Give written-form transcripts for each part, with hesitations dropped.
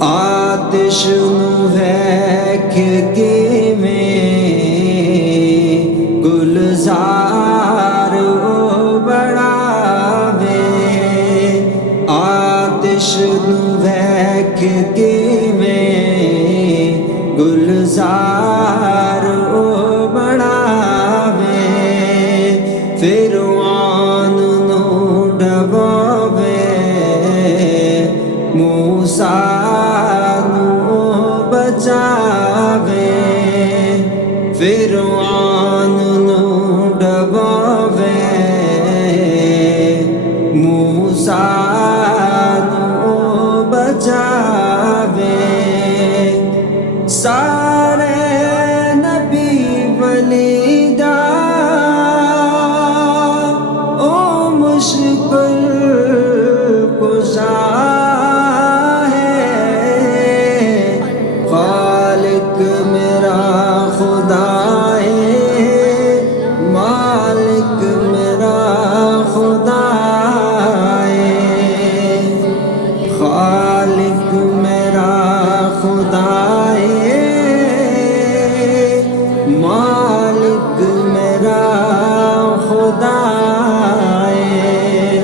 آتش نو ویکھ کیویں گلزار او بڑھاوے، آتش نو ویکھ کیویں گلزار او بڑھاوے، فرعون نو ڈبوے موسیٰ نو بچاوے، فرعون نو ڈبوے موسیٰ نو بچاوے، سارے نبی ولی دا او مشکل کشا ہے، خالق میرا خدا ہے، مالک میرا خدا ہے، خالق میرا خدا ہے، مالک میرا خدا ہے،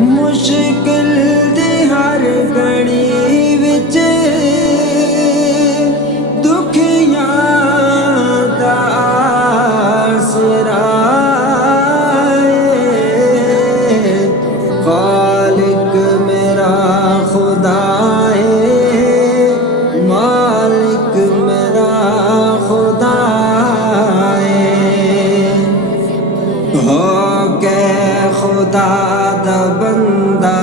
مشکل دی ہر گھڑی وچ دکھیاں دا آسرا ہے، خالق میرا خدا ہے، مالک میرا خدا ہے، ہو کے خدا دا بندہ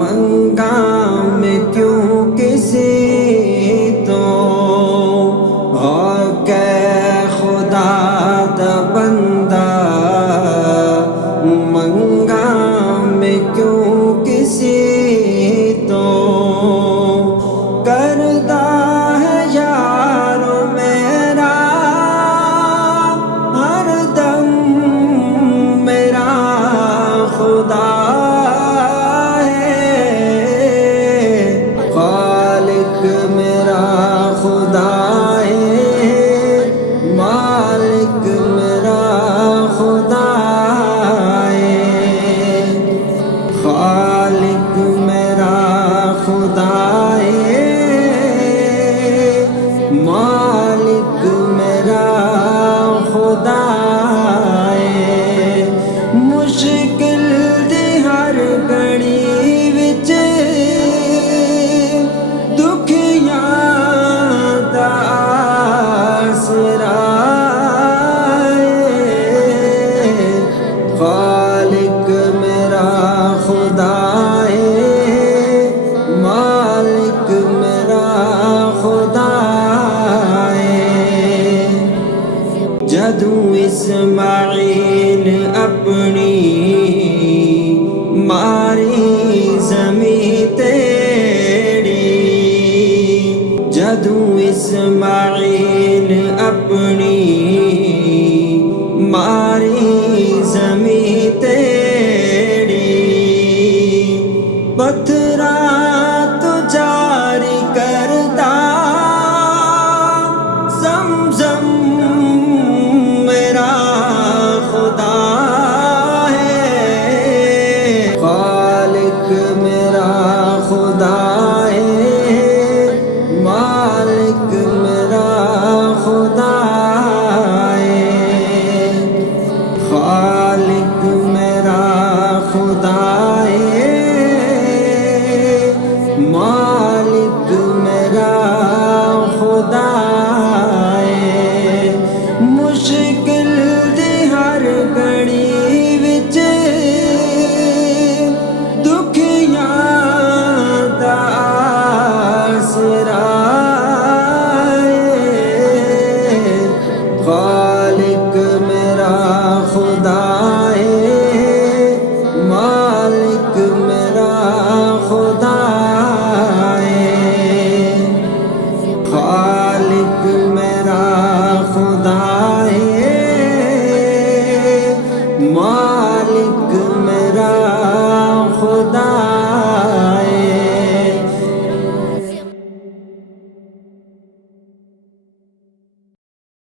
منگا میں کیوں کسی تو، ہو کے خدا دا بندہ منگا میں کیوں کسی تو، کردہ ہے یار میرا ہر دم میرا خدا ہے، خالق میرا خدا ہے، مالک میرا خدا ہے، خالق میرا خدا ہے، مالک میرا خدا ہے، مشکل دی ہر گھڑی وچ دکھیاں دا آسرا ہے، خالق میرا خدا ہے، مالک میرا خدا ہے، جدوں اسماعیل اپنی ماری زمیں تیڑی، جدوں اسماعیل اپنی